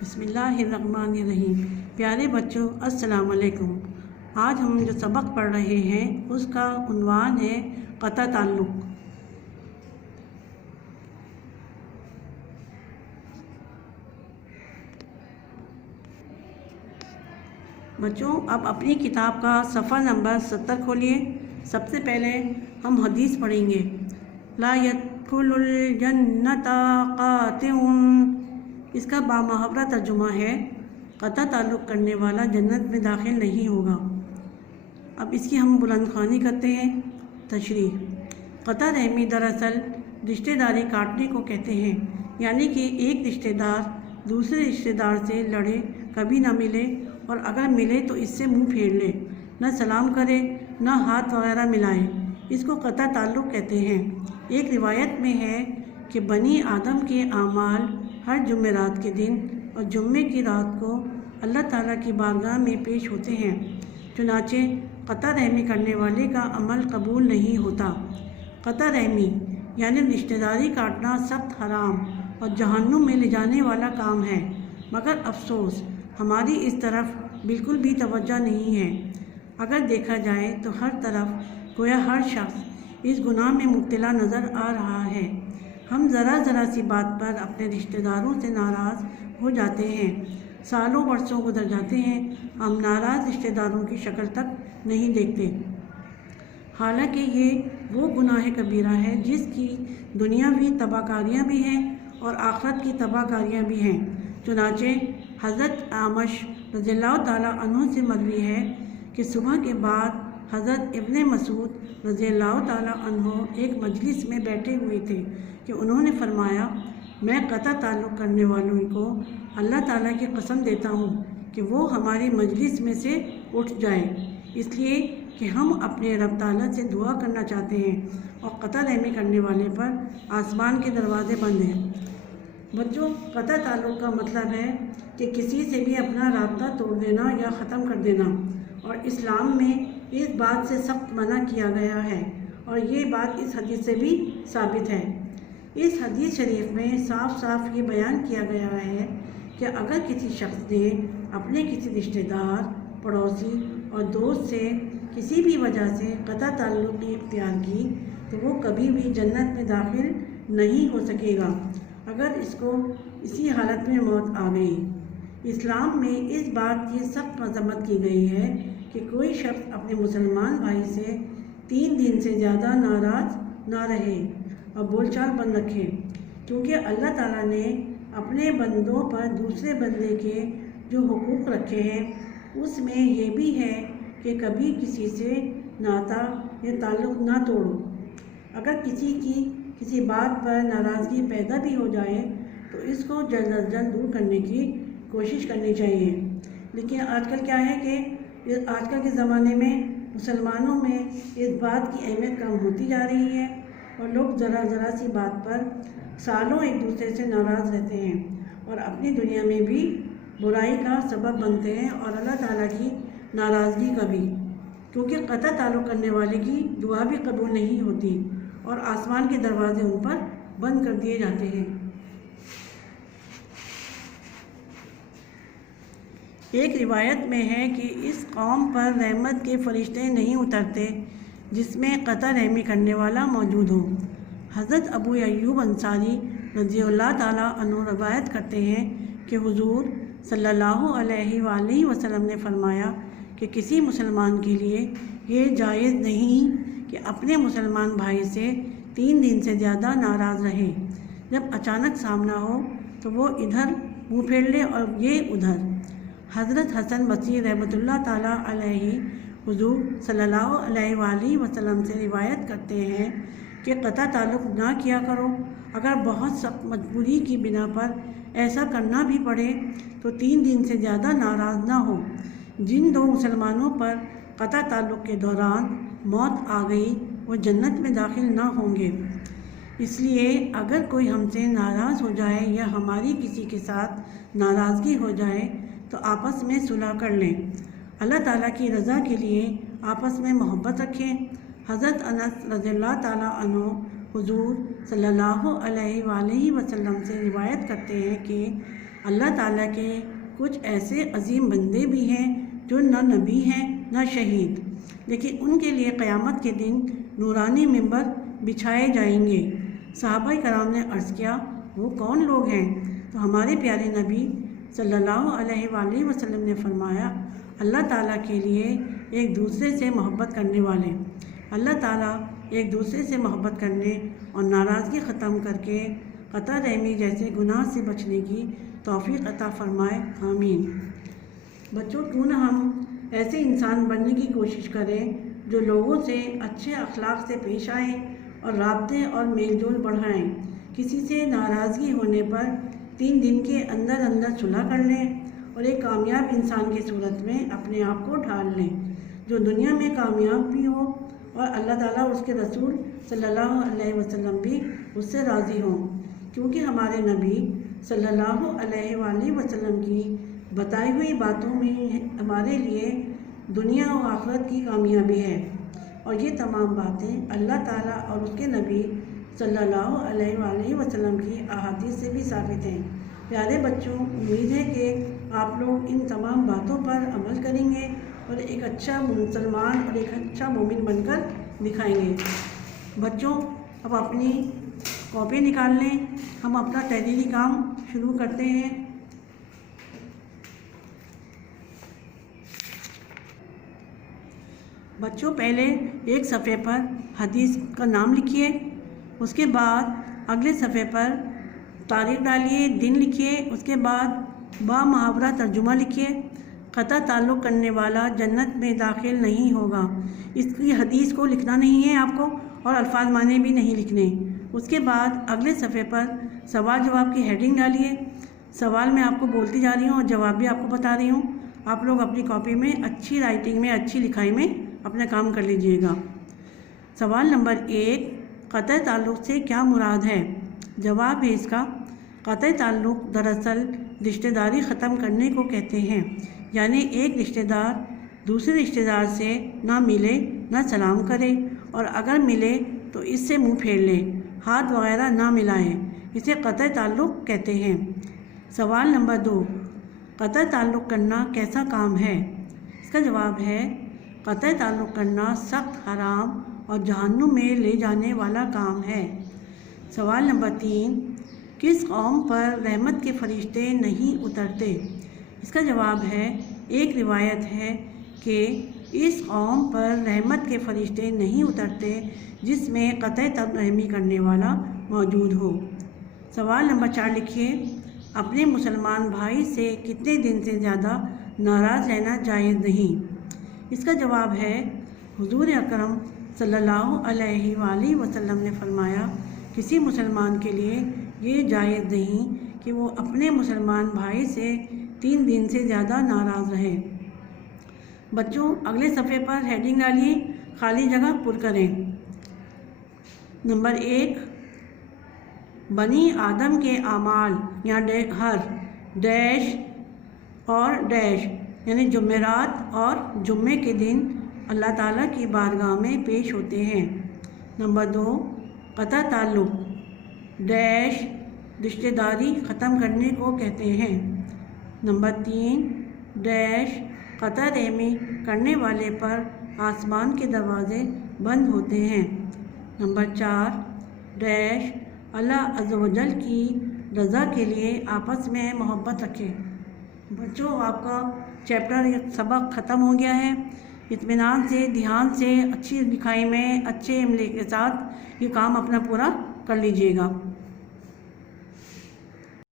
بسم اللہ الرحمن الرحیم۔ پیارے بچوں السلام علیکم۔ آج ہم جو سبق پڑھ رہے ہیں اس کا عنوان ہے قطع تعلق۔ بچوں اب اپنی کتاب کا صفحہ نمبر 70 کھولیے۔ سب سے پہلے ہم حدیث پڑھیں گے۔ لا يدخل الجنۃ قاطع، اس کا بامحاورہ ترجمہ ہے قطع تعلق کرنے والا جنت میں داخل نہیں ہوگا۔ اب اس کی ہم بلند خوانی کرتے ہیں۔ تشریح: قطع رحمی دراصل رشتہ داری کاٹنے کو کہتے ہیں، یعنی کہ ایک رشتہ دار دوسرے رشتہ دار سے لڑے، کبھی نہ ملے، اور اگر ملے تو اس سے منہ پھیر لے، نہ سلام کرے، نہ ہاتھ وغیرہ ملائے۔ اس کو قطع تعلق کہتے ہیں۔ ایک روایت میں ہے کہ بنی آدم کے اعمال ہر جمعرات کے دن اور جمعے کی رات کو اللہ تعالیٰ کی بارگاہ میں پیش ہوتے ہیں، چنانچہ قطع رحمی کرنے والے کا عمل قبول نہیں ہوتا۔ قطع رحمی یعنی رشتہ داری کاٹنا سخت حرام اور جہنم میں لے جانے والا کام ہے، مگر افسوس ہماری اس طرف بالکل بھی توجہ نہیں ہے۔ اگر دیکھا جائے تو ہر طرف گویا ہر شخص اس گناہ میں مبتلا نظر آ رہا ہے۔ ہم ذرا سی بات پر اپنے رشتہ داروں سے ناراض ہو جاتے ہیں، سالوں برسوں گزر جاتے ہیں، ہم ناراض رشتہ داروں کی شکل تک نہیں دیکھتے، حالانکہ یہ وہ گناہ کبیرہ ہے جس کی دنیاوی تباہ کاریاں بھی ہیں اور آخرت کی تباہ کاریاں بھی ہیں۔ چنانچہ حضرت اعمش رضی اللہ تعالیٰ عنہ سے مروی ہے کہ صبح کے بعد حضرت ابن مسعود رضی اللہ تعالیٰ عنہ ایک مجلس میں بیٹھے ہوئے تھے کہ انہوں نے فرمایا، میں قطع تعلق کرنے والوں کو اللہ تعالیٰ کی قسم دیتا ہوں کہ وہ ہماری مجلس میں سے اٹھ جائے، اس لیے کہ ہم اپنے رب تعالیٰ سے دعا کرنا چاہتے ہیں اور قطع رحمی کرنے والے پر آسمان کے دروازے بند ہیں۔ بچوں، قطع تعلق کا مطلب ہے کہ کسی سے بھی اپنا رابطہ توڑ دینا یا ختم کر دینا، اور اسلام میں اس بات سے سخت منع کیا گیا ہے، اور یہ بات اس حدیث سے بھی ثابت ہے۔ اس حدیث شریف میں صاف یہ بیان کیا گیا ہے کہ اگر کسی شخص نے اپنے کسی رشتہ دار، پڑوسی اور دوست سے کسی بھی وجہ سے قطع تعلقی اختیار کی تو وہ کبھی بھی جنت میں داخل نہیں ہو سکے گا اگر اس کو اسی حالت میں موت آ گئی۔ اسلام میں اس بات کی سخت مذمت کی گئی ہے کہ کوئی شخص اپنے مسلمان بھائی سے 3 دن سے زیادہ ناراض نہ رہے اور بول چال بند رکھے، کیونکہ اللہ تعالیٰ نے اپنے بندوں پر دوسرے بندے کے جو حقوق رکھے ہیں اس میں یہ بھی ہے کہ کبھی کسی سے ناطہ یا تعلق نہ توڑو۔ اگر کسی کی کسی بات پر ناراضگی پیدا بھی ہو جائے تو اس کو جلد از جلد دور کرنے کی کوشش کرنی چاہیے۔ لیکن آج کل کیا ہے کہ آج کل کے زمانے میں مسلمانوں میں اس بات کی اہمیت کم ہوتی جا رہی ہے، اور لوگ ذرا سی بات پر سالوں ایک دوسرے سے ناراض رہتے ہیں اور اپنی دنیا میں بھی برائی کا سبب بنتے ہیں اور اللہ تعالیٰ کی ناراضگی کا بھی، کیونکہ قطع تعلق کرنے والے کی دعا بھی قبول نہیں ہوتی اور آسمان کے دروازے ان پر بند کر دیے جاتے ہیں۔ ایک روایت میں ہے کہ اس قوم پر رحمت کے فرشتے نہیں اترتے جس میں قطع رحمی کرنے والا موجود ہو۔ حضرت ابو ایوب انصاری رضی اللہ تعالیٰ عنہ روایت کرتے ہیں کہ حضور صلی اللہ علیہ وآلہ وسلم نے فرمایا کہ کسی مسلمان کے لیے یہ جائز نہیں کہ اپنے مسلمان بھائی سے 3 دن سے زیادہ ناراض رہے۔ جب اچانک سامنا ہو تو وہ ادھر منہ پھیر لے اور یہ ادھر۔ حضرت حسن بصری رحمۃ اللہ تعالیٰ علیہ حضور صلی اللہ علیہ وآلہ وسلم سے روایت کرتے ہیں کہ قطع تعلق نہ کیا کرو۔ اگر بہت سخت مجبوری کی بنا پر ایسا کرنا بھی پڑے تو 3 دن سے زیادہ ناراض نہ ہو۔ جن 2 مسلمانوں پر قطع تعلق کے دوران موت آ گئی وہ جنت میں داخل نہ ہوں گے۔ اس لیے اگر کوئی ہم سے ناراض ہو جائے یا ہماری کسی کے ساتھ ناراضگی ہو جائے تو آپس میں صلح کر لیں، اللہ تعالیٰ کی رضا کے لیے آپس میں محبت رکھیں۔ حضرت انس رضی اللہ تعالیٰ عنہ حضور صلی اللہ علیہ وآلہ وسلم سے روایت کرتے ہیں کہ اللہ تعالیٰ کے کچھ ایسے عظیم بندے بھی ہیں جو نہ نبی ہیں نہ شہید، لیکن ان کے لیے قیامت کے دن نورانی ممبر بچھائے جائیں گے۔ صحابہ کرام نے عرض کیا، وہ کون لوگ ہیں؟ تو ہمارے پیارے نبی صلی اللہ علیہ وآلہ وسلم نے فرمایا، اللہ تعالیٰ کے لیے ایک دوسرے سے محبت کرنے والے۔ اللہ تعالیٰ ایک دوسرے سے محبت کرنے اور ناراضگی ختم کر کے قطع رحمی جیسے گناہ سے بچنے کی توفیق عطا فرمائے، آمین۔ بچوں، کیوں نہ ہم ایسے انسان بننے کی کوشش کریں جو لوگوں سے اچھے اخلاق سے پیش آئیں اور رابطے اور میل جول بڑھائیں۔ کسی سے ناراضگی ہونے پر 3 دن کے اندر اندر صلح کر لیں اور ایک کامیاب انسان کی صورت میں اپنے آپ کو ڈھال لیں، جو دنیا میں کامیاب بھی ہو اور اللہ تعالیٰ اور اس کے رسول صلی اللہ علیہ وسلم بھی اس سے راضی ہوں، کیونکہ ہمارے نبی صلی اللہ علیہ وآلہ وسلم کی بتائی ہوئی باتوں میں ہمارے لیے دنیا و آخرت کی کامیابی ہے، اور یہ تمام باتیں اللہ تعالیٰ اور اس کے نبی صلی اللہ علیہ وآلہ وسلم کی احادیث سے بھی ثابت ہیں۔ پیارے بچوں، امید ہے کہ آپ لوگ ان تمام باتوں پر عمل کریں گے اور ایک اچھا مسلمان اور ایک اچھا مومن بن کر دکھائیں گے۔ بچوں، اب اپنی کاپی نکال لیں، ہم اپنا تحریری کام شروع کرتے ہیں۔ بچوں، پہلے ایک صفحے پر حدیث کا نام لکھیے، اس کے بعد اگلے صفحے پر تاریخ ڈالیے، دن لکھیے، اس کے بعد با محاورہ ترجمہ لکھیے۔ قطع تعلق کرنے والا جنت میں داخل نہیں ہوگا، اس کی حدیث کو لکھنا نہیں ہے آپ کو، اور الفاظ معنی بھی نہیں لکھنے۔ اس کے بعد اگلے صفحے پر سوال جواب کی ہیڈنگ ڈالیے۔ سوال میں آپ کو بولتی جا رہی ہوں اور جواب بھی آپ کو بتا رہی ہوں۔ آپ لوگ اپنی کاپی میں اچھی رائٹنگ میں، اچھی لکھائی میں اپنا کام کر لیجئے گا۔ سوال نمبر 1، قطع تعلق سے کیا مراد ہے؟ جواب ہے اس کا، قطع تعلق دراصل رشتہ داری ختم کرنے کو کہتے ہیں، یعنی ایک رشتہ دار دوسرے رشتہ دار سے نہ ملے نہ سلام کرے، اور اگر ملے تو اس سے منہ پھیر لے، ہاتھ وغیرہ نہ ملائیں، اسے قطع تعلق کہتے ہیں۔ سوال نمبر 2، قطع تعلق کرنا کیسا کام ہے؟ اس کا جواب ہے، قطع تعلق کرنا سخت حرام اور جہنم میں لے جانے والا کام ہے۔ سوال نمبر 3، کس قوم پر رحمت کے فرشتے نہیں اترتے؟ اس کا جواب ہے، ایک روایت ہے کہ اس قوم پر رحمت کے فرشتے نہیں اترتے جس میں قطع رحمی کرنے والا موجود ہو۔ سوال نمبر 4 لکھیے، اپنے مسلمان بھائی سے کتنے دن سے زیادہ ناراض رہنا جائز نہیں؟ اس کا جواب ہے، حضور اکرم صلی اللہ علیہ وآلہ وسلم نے فرمایا، کسی مسلمان کے لیے یہ جائز نہیں کہ وہ اپنے مسلمان بھائی سے 3 دن سے زیادہ ناراض رہے۔ بچوں، اگلے صفحے پر ہیڈنگ ڈالیے، خالی جگہ پر کریں۔ نمبر 1، بنی آدم کے اعمال یا ہر ڈیش اور ڈیش، یعنی جمعرات اور جمعے کے دن اللہ تعالیٰ کی بارگاہ میں پیش ہوتے ہیں۔ نمبر 2، قطع تعلق ڈیش رشتہ داری ختم کرنے کو کہتے ہیں۔ نمبر 3، ڈیش قطع رحمی کرنے والے پر آسمان کے دروازے بند ہوتے ہیں۔ نمبر 4، ڈیش اللہ عز و جل کی رضا کے لیے آپس میں محبت رکھے۔ بچوں، آپ کا چیپٹر سبق ختم ہو گیا ہے۔ اطمینان سے، دھیان سے، اچھی لکھائی میں، اچھے عملے کے ساتھ یہ کام اپنا پورا کر لیجئے گا۔